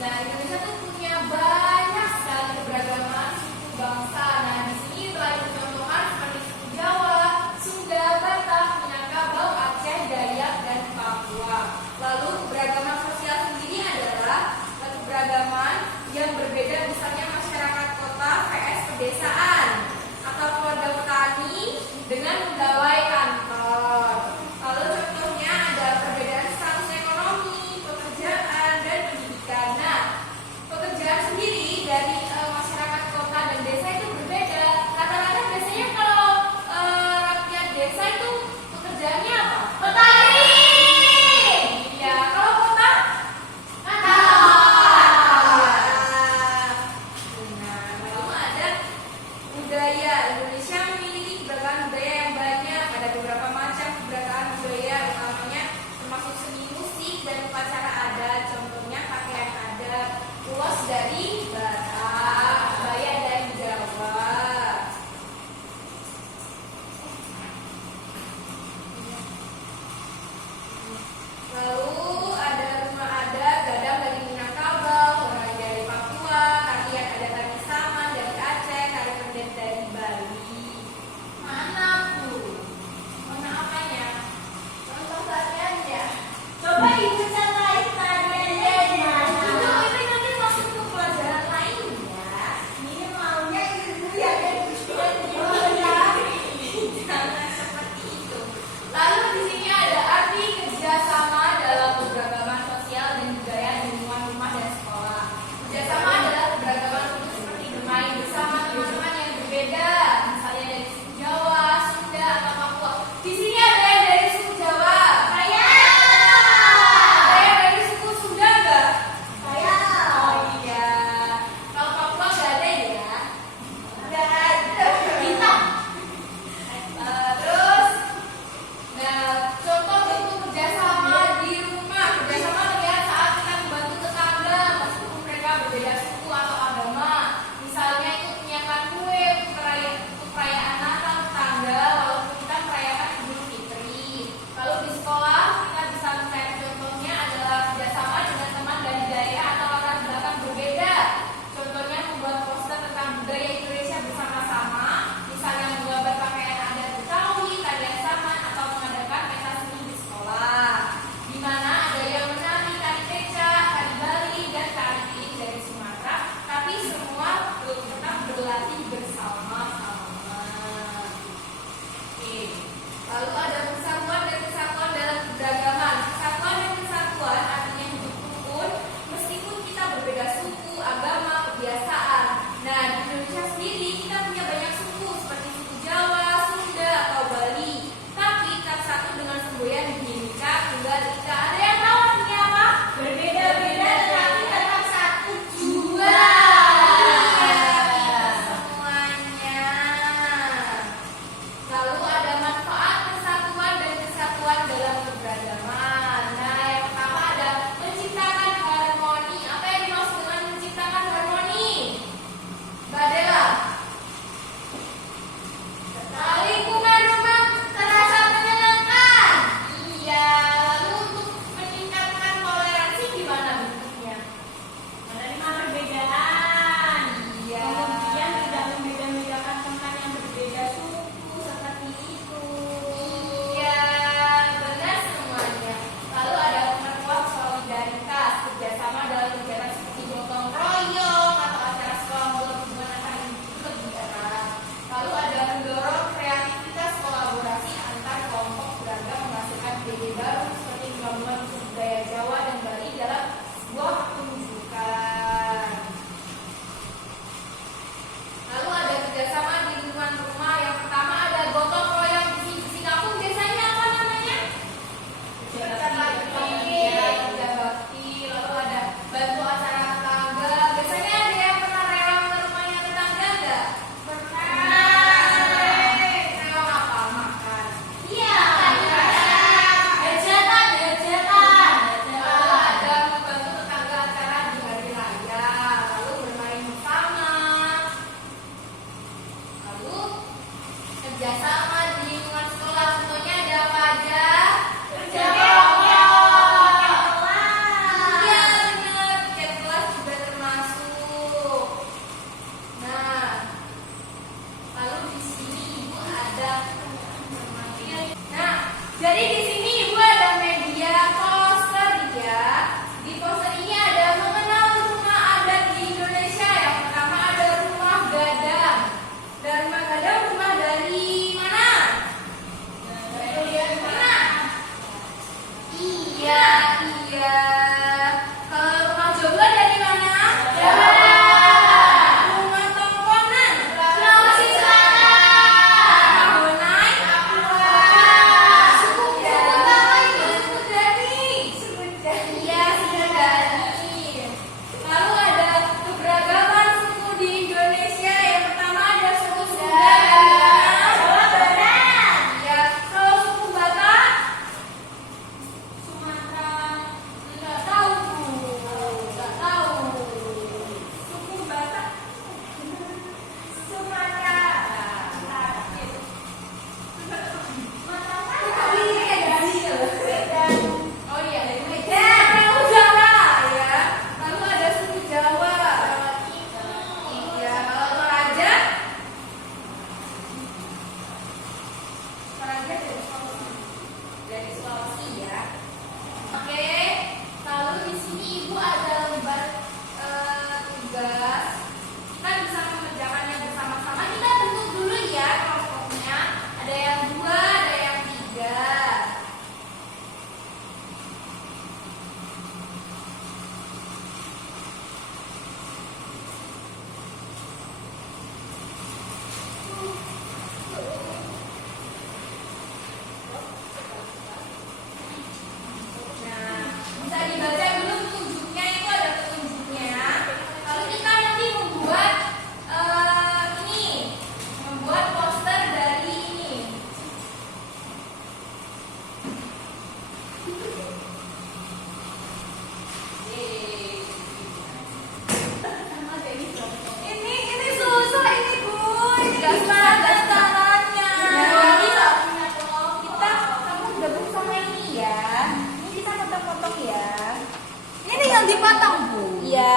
Nah, Indonesia tuh punya banyak sekali keberagaman suku bangsa. Nah, di sini telah dicontohkan seperti suku Jawa, Sunda, Batak, Minangkabau, Aceh, Dayak, dan Papua. Lalu keberagaman sosial sendiri adalah keberagaman yang berbeda, misalnya masyarakat kota vs pedesaan atau keluarga petani dengan pegawai kantor. Lalu contohnya ada perbedaan status ekonomi, pekerjaan, dan pendidikan. Nah, pekerjaan sendiri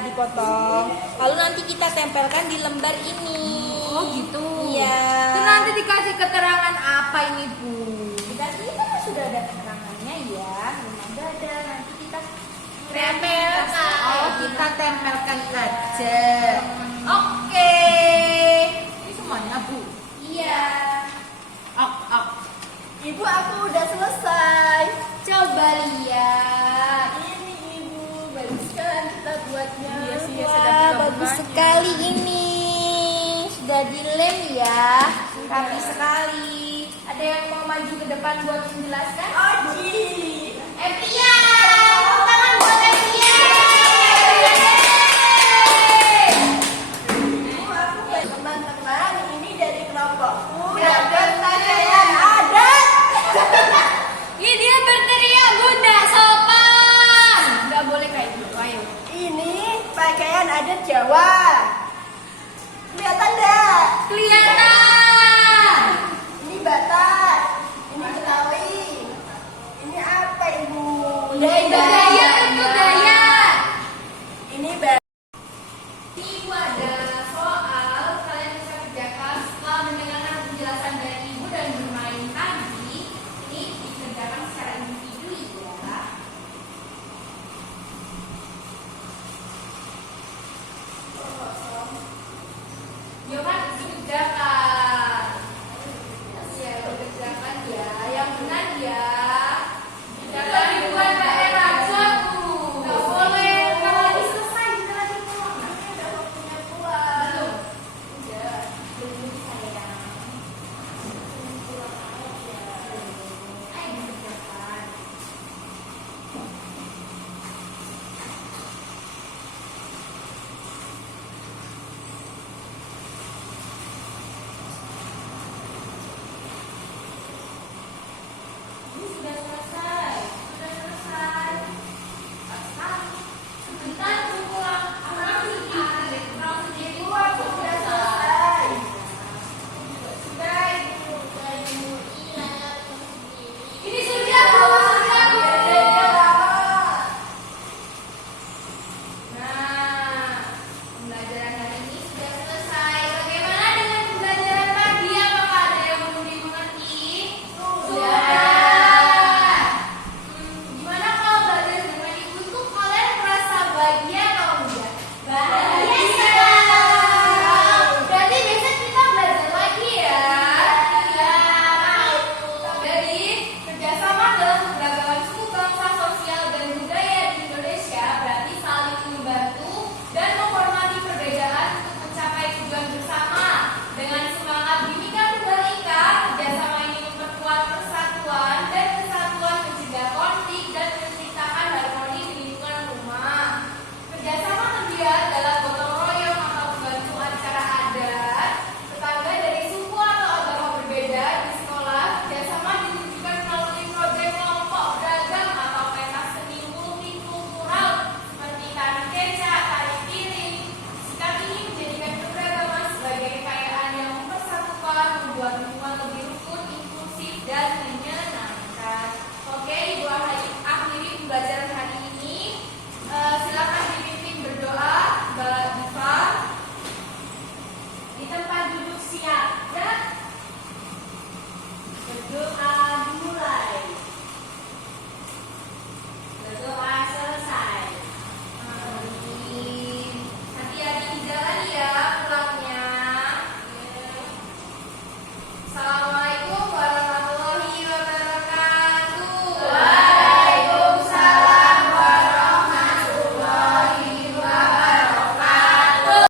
dipotong. Lalu nanti kita tempelkan di lembar ini. Oh gitu. Iya. Itu nanti dikasih keterangan apa ini Bu? Dikasih kan sudah ada keterangannya ya. Belum ada. Nanti kita Tempelkan. Oh, kita tempelkan aja. Oke. Ini semuanya Bu. Iya. Ok. Ibu, aku udah selesai. Coba lihat. Ini Ibu, bagus kan kita buatnya. Iya sih, ya, Wah, sudah buka bagus bunganya. sekali ini. Sudah dilem ya, rapi sekali. Ada yang mau maju ke depan buat menjelaskan? Oji. Evia, tepuk tangan buat Evia. Teman-teman, ini dari kelompokku Dapat dapat pakaian adat. Ini dia berteriak Bunda sopan. Gak boleh kayak gitu, ayo. Ini pakaian adat Jawa. Kelihatan enggak? Kelihatan. Ini Batak, ini Betawi. Ini apa Ibu? Budaya